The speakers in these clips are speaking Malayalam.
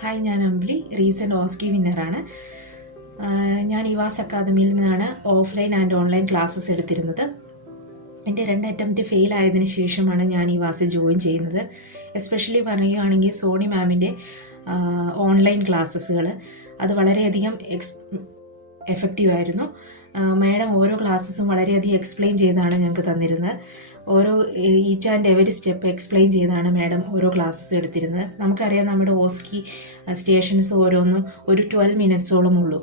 ഹായ്, ഞാൻ അമ്പിളി. റീസെൻറ്റ് ഓസ്കി വിന്നറാണ്. ഞാൻ ഇവാസ് അക്കാദമിയിൽ നിന്നാണ് ഓഫ്ലൈൻ ആൻഡ് ഓൺലൈൻ ക്ലാസ്സസ് എടുത്തിരുന്നത്. എൻ്റെ 2 അറ്റംപ്റ്റ് ഫെയിൽ ആയതിനു ശേഷമാണ് ഞാൻ ഇവാസിൽ ജോയിൻ ചെയ്യുന്നത്. എസ്പെഷ്യലി പറയുകയാണെങ്കിൽ സോണി മാമിൻ്റെ ഓൺലൈൻ ക്ലാസ്സസുകൾ അത് വളരെയധികം എഫക്റ്റീവായിരുന്നു. മാഡം ഓരോ ക്ലാസ്സസും വളരെയധികം എക്സ്പ്ലെയിൻ ചെയ്താണ് ഞങ്ങൾക്ക് തന്നിരുന്നത്. ഓരോ each and every step explain ചെയ്താണ് മാഡം ഓരോ ക്ലാസ്സസ് എടുത്തിരുന്നത്. നമുക്കറിയാം നമ്മുടെ ഓസ്കി സ്റ്റേഷൻസ് ഓരോന്നും ഒരു 12 മിനിറ്റ്സോളം ഉള്ളൂ.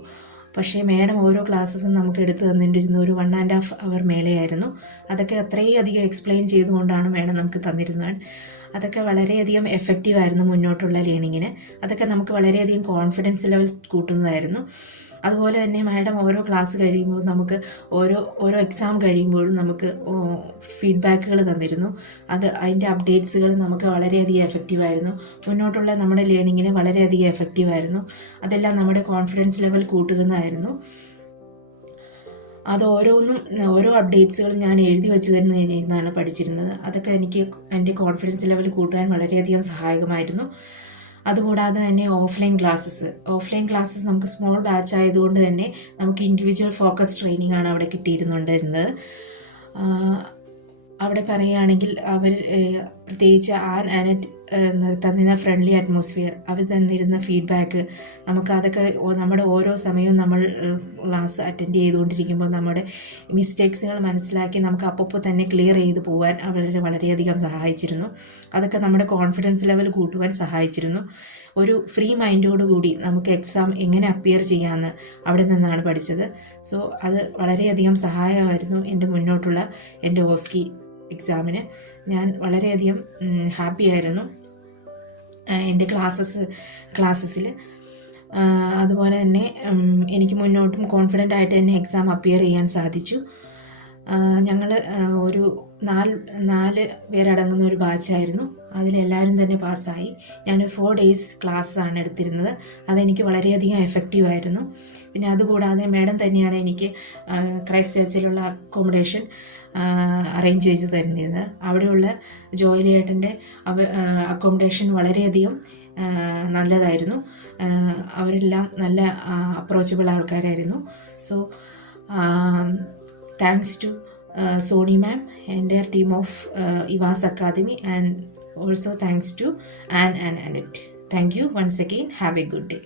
പക്ഷേ മാഡം ഓരോ ക്ലാസ്സസും നമുക്ക് എടുത്തു തന്നിട്ടിരുന്ന ഒരു 1.5 അവർ മേളയായിരുന്നു. അതൊക്കെ അത്രയും അധികം എക്സ്പ്ലെയിൻ ചെയ്തുകൊണ്ടാണ് മാഡം നമുക്ക് തന്നിരുന്നത്. അതൊക്കെ വളരെയധികം എഫക്റ്റീവായിരുന്നു മുന്നോട്ടുള്ള ലേണിങ്ങിന്. അതൊക്കെ നമുക്ക് വളരെയധികം കോൺഫിഡൻസ് ലെവൽ കൂട്ടുന്നതായിരുന്നു. അതുപോലെ തന്നെ മാഡം ഓരോ ക്ലാസ് കഴിയുമ്പോൾ നമുക്ക് ഓരോ എക്സാം കഴിയുമ്പോഴും നമുക്ക് ഫീഡ്ബാക്കുകൾ തന്നിരുന്നു. അതിൻ്റെ അപ്ഡേറ്റ്സുകൾ നമുക്ക് വളരെയധികം എഫക്റ്റീവായിരുന്നു. മുന്നോട്ടുള്ള നമ്മുടെ ലേണിങ്ങിന് വളരെയധികം എഫക്റ്റീവായിരുന്നു. അതെല്ലാം നമ്മുടെ കോൺഫിഡൻസ് ലെവൽ കൂട്ടുന്നതായിരുന്നു. അത് ഓരോ അപ്ഡേറ്റ്സുകളും ഞാൻ എഴുതി വെച്ച് തന്നെ ഇരുന്നാണ് പഠിച്ചിരുന്നത്. അതൊക്കെ എനിക്ക് എൻ്റെ കോൺഫിഡൻസ് ലെവൽ കൂട്ടാൻ വളരെയധികം സഹായകമായിരുന്നു. അതുകൂടാതെ തന്നെ ഓഫ്ലൈൻ ക്ലാസ്സസ് നമുക്ക് സ്മോൾ ബാച്ച് ആയതുകൊണ്ട് തന്നെ നമുക്ക് ഇൻഡിവിജ്വൽ ഫോക്കസ് ട്രെയിനിങ് ആണ് അവിടെ കിട്ടിയിരുന്നുണ്ടായിരുന്നത്. അവിടെ പറയുകയാണെങ്കിൽ അവർ പ്രത്യേകിച്ച് ആനറ്റ് തന്നിരുന്ന ഫ്രണ്ട്ലി അറ്റ്മോസ്ഫിയർ, അവർ തന്നിരുന്ന ഫീഡ്ബാക്ക്, നമുക്ക് അതൊക്കെ നമ്മുടെ ഓരോ സമയവും നമ്മൾ ക്ലാസ് അറ്റൻഡ് ചെയ്തുകൊണ്ടിരിക്കുമ്പോൾ നമ്മുടെ മിസ്റ്റേക്സുകൾ മനസ്സിലാക്കി നമുക്ക് അപ്പോൾ തന്നെ ക്ലിയർ ചെയ്ത് പോകാൻ അവർ വളരെയധികം സഹായിച്ചിരുന്നു. അതൊക്കെ നമ്മുടെ കോൺഫിഡൻസ് ലെവൽ കൂട്ടുവാൻ സഹായിച്ചിരുന്നു. ഒരു ഫ്രീ മൈൻഡോടുകൂടി നമുക്ക് എക്സാം എങ്ങനെ അപ്പിയർ ചെയ്യാമെന്ന് അവിടെ നിന്നാണ് പഠിച്ചത്. സോ അത് വളരെയധികം സഹായമായിരുന്നു മുന്നോട്ടുള്ള എൻ്റെ ഓസ്കി എക്സാമിന്. ഞാൻ വളരെയധികം ഹാപ്പി ആയിരുന്നു എൻ്റെ ക്ലാസ്സസിൽ. അതുപോലെ തന്നെ എനിക്ക് മുന്നോട്ടും കോൺഫിഡൻ്റ് ആയിട്ട് തന്നെ എക്സാം അപ്പിയർ ചെയ്യാൻ സാധിച്ചു. ഞങ്ങൾ ഒരു 4 പേരടങ്ങുന്ന ഒരു ബാച്ചായിരുന്നു. അതിലെല്ലാവരും തന്നെ പാസ്സായി. ഞാൻ 4 days ക്ലാസ്സാണ് എടുത്തിരുന്നത്. അതെനിക്ക് വളരെയധികം എഫക്റ്റീവായിരുന്നു. പിന്നെ അതുകൂടാതെ മാഡം തന്നെയാണ് എനിക്ക് ക്രൈസ്റ്റ് ചർച്ചിലുള്ള അക്കോമഡേഷൻ അറേഞ്ച് ചെയ്ത് തരുന്നത്. അവിടെയുള്ള ജോയിലേട്ടൻ്റെ അക്കോമഡേഷൻ വളരെയധികം നല്ലതായിരുന്നു. അവരെല്ലാം നല്ല അപ്രോച്ചബിൾ ആൾക്കാരായിരുന്നു. So thanks to Soni ma'am, entire team of Ivas Academy, and also thanks to Anne and Annette. Thank you once again. Have a good day.